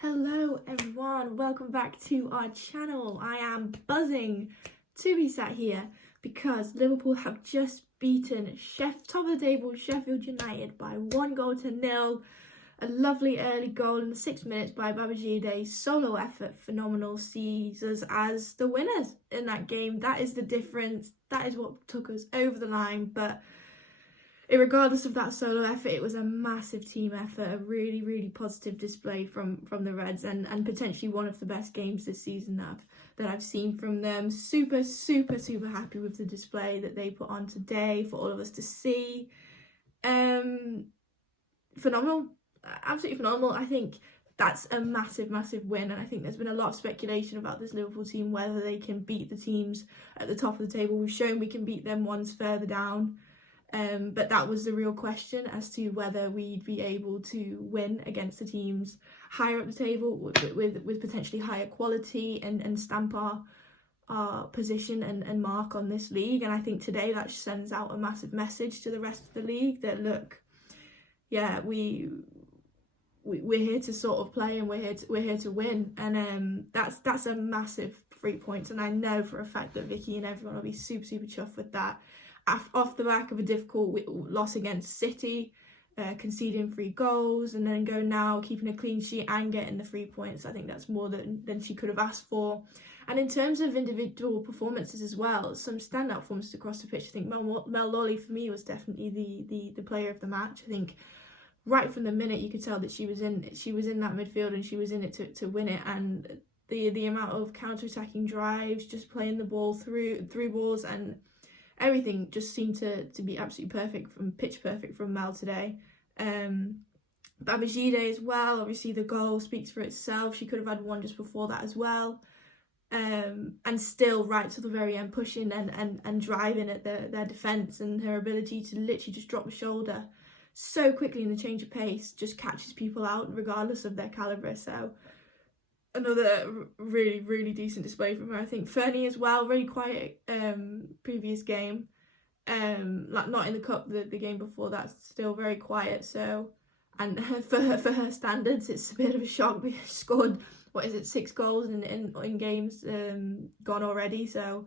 Hello everyone, welcome back to our channel. I am buzzing to be sat here because Liverpool have just beaten top of the table Sheffield United by 1-0. A lovely early goal in the 6 minutes by Babajide. Solo effort, phenomenal, sees us as the winners in that game. That is the difference. That is what took us over the line. But regardless of that solo effort, it was a massive team effort, a really, really positive display from the Reds, and potentially one of the best games this season that I've seen from them. Super, super, super happy with the display that they put on today for all of us to see. Phenomenal, absolutely phenomenal. I think that's a massive, massive win, and I think there's been a lot of speculation about this Liverpool team, whether they can beat the teams at the top of the table. We've shown we can beat them ones further down. But that was the real question as to whether we'd be able to win against the teams higher up the table with potentially higher quality and stamp our position and mark on this league. And I think today that sends out a massive message to the rest of the league that, look, yeah, we're here to sort of play, and we're here to win. And that's a massive 3 points, and I know for a fact that Vicky and everyone will be super, super chuffed with that. Off the back of a difficult loss against City, conceding 3 goals, and then go now keeping a clean sheet and getting the 3 points. I think that's more than she could have asked for. And in terms of individual performances as well, some standout performances across the pitch. I think Mel Lawley for me was definitely the player of the match. I think right from the minute you could tell that she was in that midfield, and she was in it to win it. And the amount of counter-attacking drives, just playing the ball through balls, and everything just seemed to be absolutely pitch perfect from Mel today. Babajide as well, obviously the goal speaks for itself. She could have had one just before that as well. And still right to the very end, pushing and driving at their defence, and her ability to literally just drop the shoulder so quickly in the change of pace just catches people out regardless of their calibre. So another really, really decent display from her. I think Fernie as well, really quiet previous game. Like not in the cup, the game before that, still very quiet. So, and for her standards, it's a bit of a shock because she scored 6 goals in games gone already. So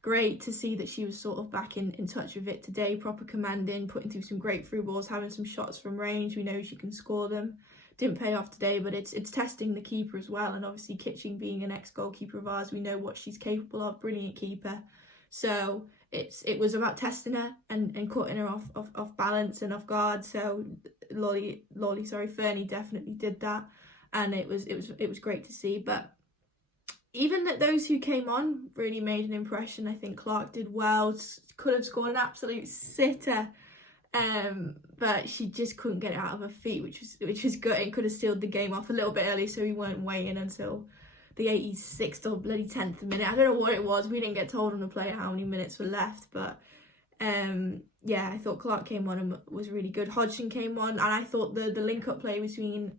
great to see that she was sort of back in touch with it today, proper commanding, putting through some great through balls, having some shots from range. We know she can score them. Didn't pay off today, but it's testing the keeper as well. And obviously Kitching being an ex-goalkeeper of ours, we know what she's capable of. Brilliant keeper. So it was about testing her and cutting her off balance and off guard. So Fernie definitely did that, and it was great to see. But even that those who came on really made an impression. I think Clark did well. Could have scored an absolute sitter. But she just couldn't get it out of her feet, which was good, and could have sealed the game off a little bit early, so we weren't weighing until the 86th or bloody 10th minute. I don't know what it was. We didn't get told on the player how many minutes were left, but yeah, I thought Clark came on and was really good. Hodgson came on, and I thought the link-up play between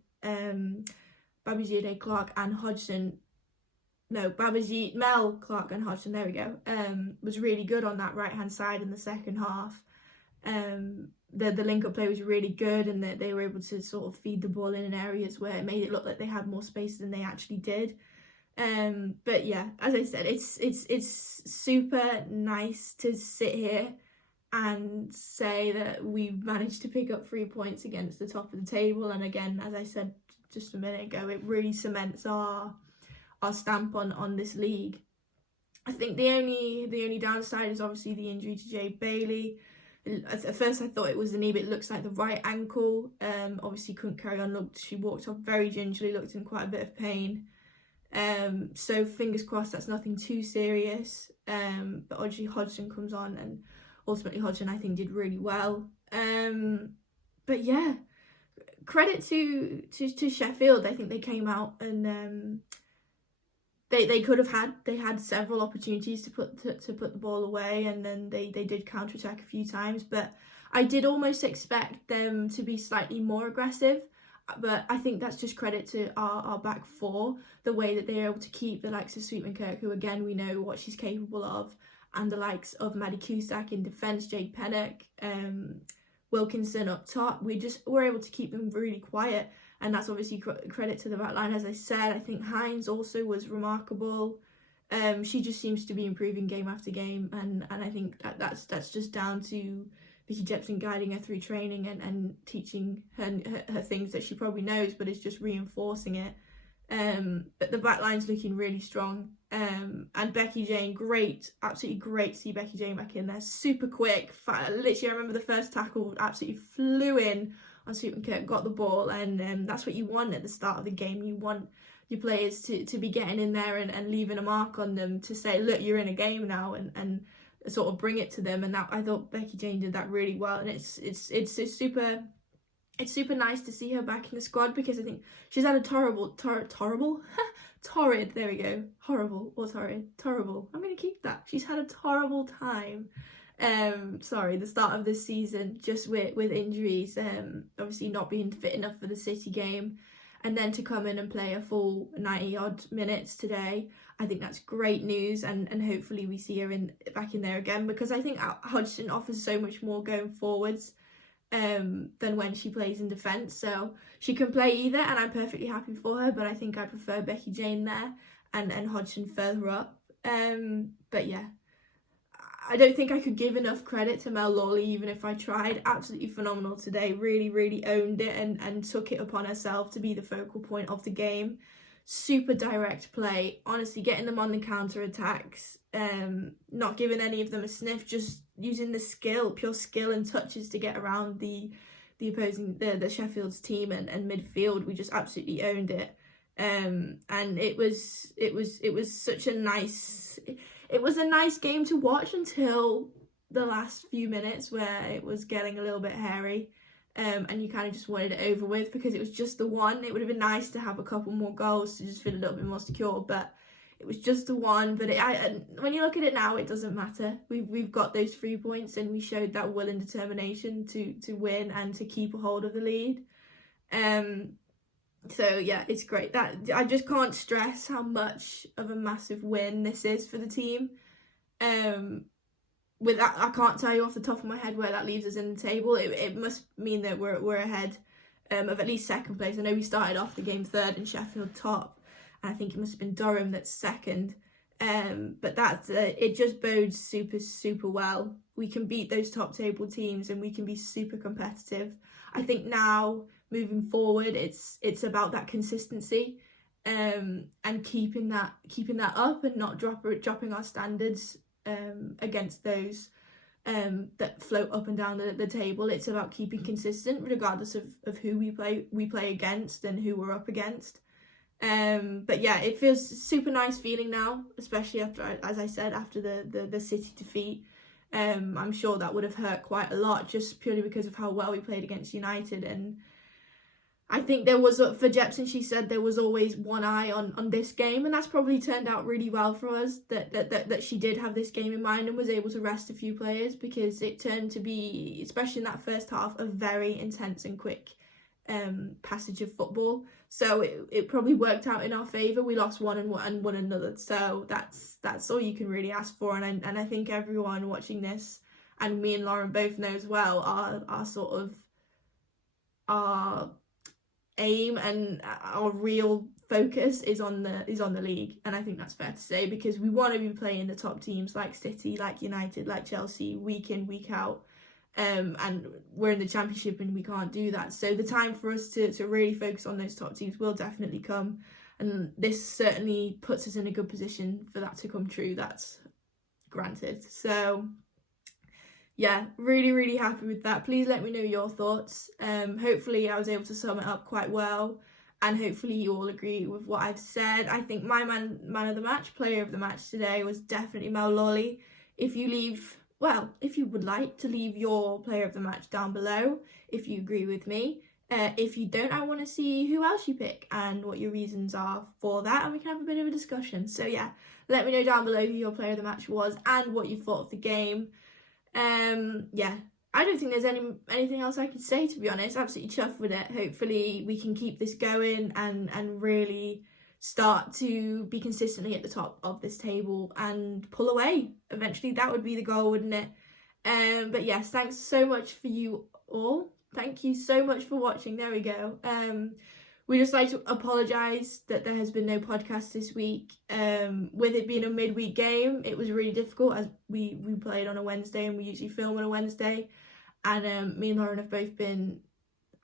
Babajide, Clark and Hodgson, Mel, Clark and Hodgson, there we go, was really good on that right-hand side in the second half. The link-up play was really good, and that they were able to sort of feed the ball in areas where it made it look like they had more space than they actually did. But yeah, as I said, it's super nice to sit here and say that we managed to pick up 3 points against the top of the table. And again, as I said just a minute ago, it really cements our stamp on this league. I think the only downside is obviously the injury to Jade Bailey. At first I thought it was the knee, but it looks like the right ankle. Obviously couldn't carry on. She walked off very gingerly, looked in quite a bit of pain. So fingers crossed that's nothing too serious. But obviously Hodgson comes on, and ultimately Hodgson I think did really well. But yeah, credit to Sheffield. I think they came out and They had several opportunities to put the ball away, and then they did counter-attack a few times, but I did almost expect them to be slightly more aggressive. But I think that's just credit to our back four, the way that they're able to keep the likes of Sweetman Kirk, who again we know what she's capable of, and the likes of Maddie Cusack in defence, Jade Pennock, Wilkinson up top. We're able to keep them really quiet. and that's obviously credit to the back line. As I said, I think Hines also was remarkable. She just seems to be improving game after game, and I think that's just down to Vicky Jepson guiding her through training and teaching her things that she probably knows, but is just reinforcing it. But the back line's looking really strong. And Becky Jane, absolutely great to see Becky Jane back in there. Super quick. Literally, I remember the first tackle absolutely flew in on Superkirk, got the ball, and that's what you want at the start of the game. You want your players to be getting in there and leaving a mark on them to say, look, you're in a game now, and sort of bring it to them. And that, I thought Becky Jane did that really well, and it's super nice to see her back in the squad, because I think she's had a torrid, there we go, horrible or torrible, I'm going to keep that. She's had a horrible time, the start of this season, just with injuries, obviously not being fit enough for the City game, and then to come in and play a full 90 odd minutes today. I think that's great news, and hopefully we see her back in there again, because I think Hodgson offers so much more going forwards than when she plays in defence. So she can play either, and I'm perfectly happy for her, but I think I prefer Becky Jane there and Hodgson further up. But yeah, I don't think I could give enough credit to Mel Lawley, even if I tried. Absolutely phenomenal today. Really owned it and took it upon herself to be the focal point of the game. Super direct play, honestly, getting them on the counter attacks, not giving any of them a sniff, just using the pure skill and touches to get around the opposing, the Sheffield's team and midfield. We just absolutely owned it, and it was such a nice game to watch until the last few minutes, where it was getting a little bit hairy. And you kind of just wanted it over with, because it was just the one. It would have been nice to have a couple more goals to just feel a little bit more secure, but it was just the one. But when you look at it now, it doesn't matter. We've got those 3 points, and we showed that will and determination to win and to keep a hold of the lead. So yeah, it's great. That I just can't stress how much of a massive win this is for the team. With that, I can't tell you off the top of my head where that leaves us in the table. It must mean that we're ahead of at least second place. I know we started off the game third and Sheffield top, and I think it must have been Durham that's second. But that's it just bodes super well. We can beat those top table teams, and we can be super competitive. I think now moving forward, it's about that consistency, and keeping that up, and not dropping our standards against those that float up and down the table. It's about keeping consistent regardless of who we play against and who we're up against. But yeah, it feels super nice feeling now, especially after, as I said, after the City defeat. I'm sure that would have hurt quite a lot, just purely because of how well we played against United. And I think there was, for Jepson, she said there was always one eye on this game, and that's probably turned out really well for us, that she did have this game in mind and was able to rest a few players, because it turned to be, especially in that first half, a very intense and quick passage of football. So it probably worked out in our favour. We lost one and won another, so that's all you can really ask for. And I think everyone watching this, and me and Lauren both know as well, our sort of our aim and our real focus is on the league. And I think that's fair to say, because we want to be playing the top teams like City, like United, like Chelsea, week in, week out. And we're in the Championship, and we can't do that. So the time for us to really focus on those top teams will definitely come, and this certainly puts us in a good position for that to come true. That's granted. So yeah, really happy with that. Please let me know your thoughts. Hopefully I was able to sum it up quite well, and hopefully you all agree with what I've said. I think my man of the match, player of the match today, was definitely Mel Lawley. If you would like to leave your player of the match down below, if you agree with me. If you don't, I want to see who else you pick and what your reasons are for that, and we can have a bit of a discussion. So yeah, let me know down below who your player of the match was and what you thought of the game. Yeah, I don't think there's anything else I can say, to be honest. Absolutely chuffed with it. Hopefully we can keep this going and really start to be consistently at the top of this table and pull away. Eventually that would be the goal, wouldn't it? But yes, thanks so much for you all. Thank you so much for watching. There we go. We just like to apologise that there has been no podcast this week. With it being a midweek game, it was really difficult as we played on a Wednesday and we usually film on a Wednesday. And me and Lauren have both been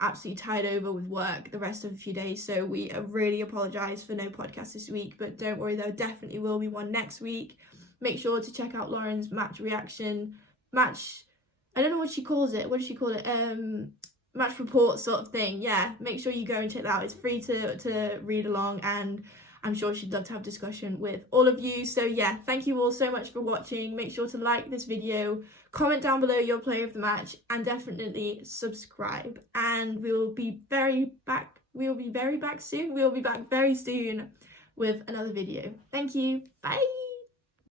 absolutely tied over with work the rest of a few days. So we really apologise for no podcast this week. But don't worry, there definitely will be one next week. Make sure to check out Lauren's match reaction. I don't know what she calls it. What does she call it? Match report sort of thing. Yeah, make sure you go and check that out. It's free to read along, and I'm sure she'd love to have discussion with all of you. So yeah, thank you all so much for watching. Make sure to like this video, comment down below your player of the match, and definitely subscribe. And we will be very back soon. We will be back very soon with another video. Thank you. Bye.